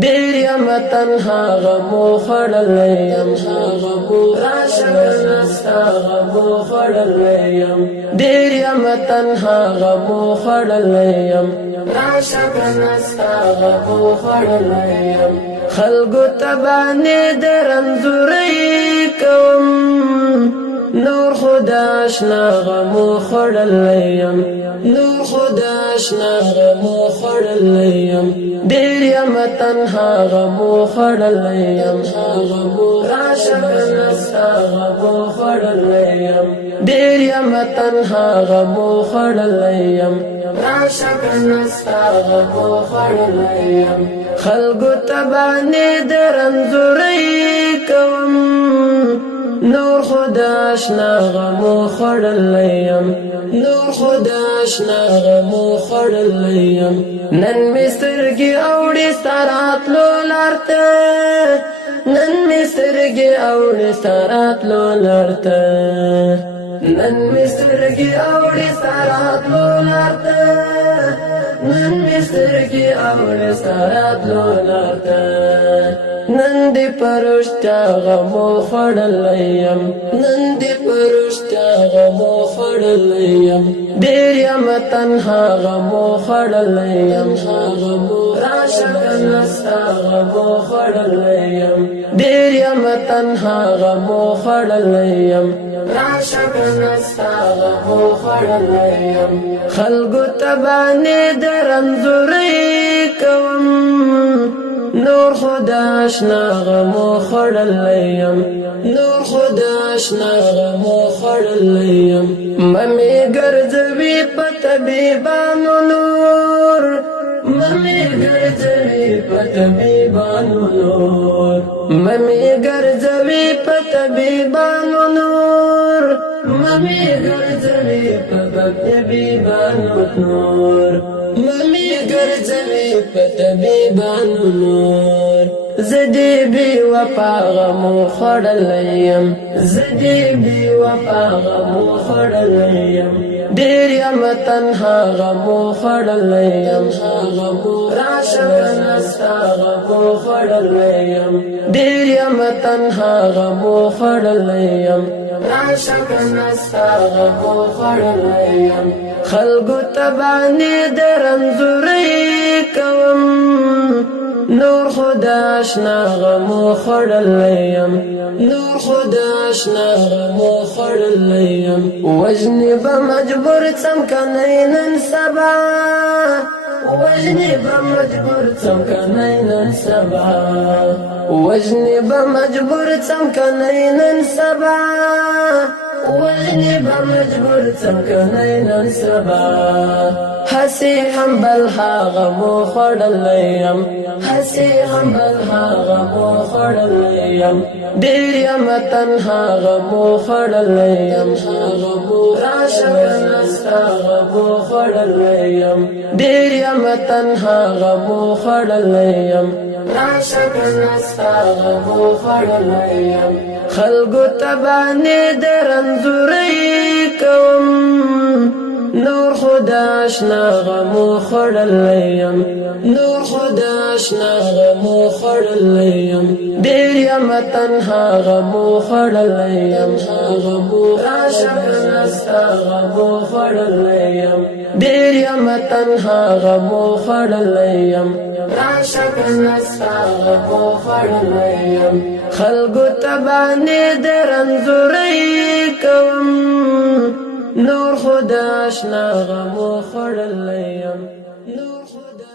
دیر یم تنها غمو خړلیم راشه نستا غمو خړلیم دیر یم تنها غمو خړلیم راشه نستا غمو خړلیم خلقو تبانی درنزوری کوم نور خدا اشنا غمو خړلیم نور خدا اشنا غمو خړلیم دیر یم تنها غمو خړلیم راشه نستا غمو خړلیم دیر یم تنها غمو خړلیم راشه نستا غمو خړلیم خلقو تبانی درنزوری کوم نور خدا اشنا غمو خړلیم نور خدا اشنا غمو خړلیم نن مسترګي اوړي ستاراتلو لارته نن مسترګي اوړي ستاراتلو لارته نن مسترګي اوړي ستاراتلو لارته نن مسترګي اوړي ستاراتلو لارته نن دی پرشتیا غمو خړلیم نن دی پرشتیا غمو خړلیم دیر یم تنها غمو خړلیم راشه نستا غمو خړلیم دیر یم تنها غمو خړلیم راشه نستا غمو خړلیم خلقو تبانی درنزوری کوم نور خدا اشنا غمو خړلیم نور خدا اشنا غمو خړلیم ممی ګرځوي په طبيبانو نور ممی ګرځوي په طبيبانو نور ممی ګرځوي په طبيبانو نور ممی ګرځوي په طبيبانو نور ممی ګرځوي په طبيبانو نور زدي بي وفا غمو خړلیم زدي بي وفا غمو خړلیم دیر یم تنها غمو خړلیم راشه نستا غمو خړلیم دیر یم تنها غمو خړلیم راشه نستا غمو خړلیم خلقو تبانی درنزوری کوم نور خدا اشنا غمو خړلیم نور خدا اشنا غمو خړلیم وجنی به مجبور څمکنی نن سبا وجنی به مجبور څمکنی نن سبا وجنی به مجبور څمکنی نن سبا وجنی به مجبور څمکنی نن سبا حسی هم بل غمو خړلیم حسی هم بل غمو خړلیم دیر یم تنها غمو خړلیم راشه نستا غمو خړلیم دیر یم تنها غمو خړلیم راشه نستا غمو خړلیم خلقو تبانی درنزوری کوم نور خدا اشنا غمو خړلیم نور خدا اشنا غمو خړلیم دیر یم تنها غمو خړلیم راشه نستا غمو خړلیم دیر یم تنها غمو خړلیم راشه نستا غمو خړلیم خلقو تبانی درنزوری کوم نور خدا اشنا غمو خړلیم نور خدا